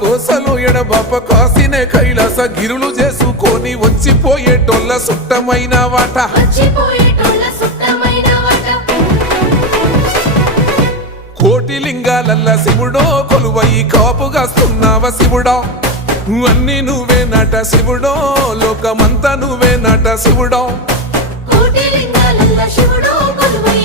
గోసలు ఎడబాప కాసినే కైలాస గిరులు చేసుకొని వచ్చిపోయేటోళ్ళ సుట్టమైన వాట కోటి లింగాలల్ల శివుడో కొలువై కాపుగాస్తున్నావ శివుడా అన్నీ నువ్వే నట శివుడో లోకమంతా నువ్వే నట శివుడో కోటి లింగాలల్ల శివుడో కొలువై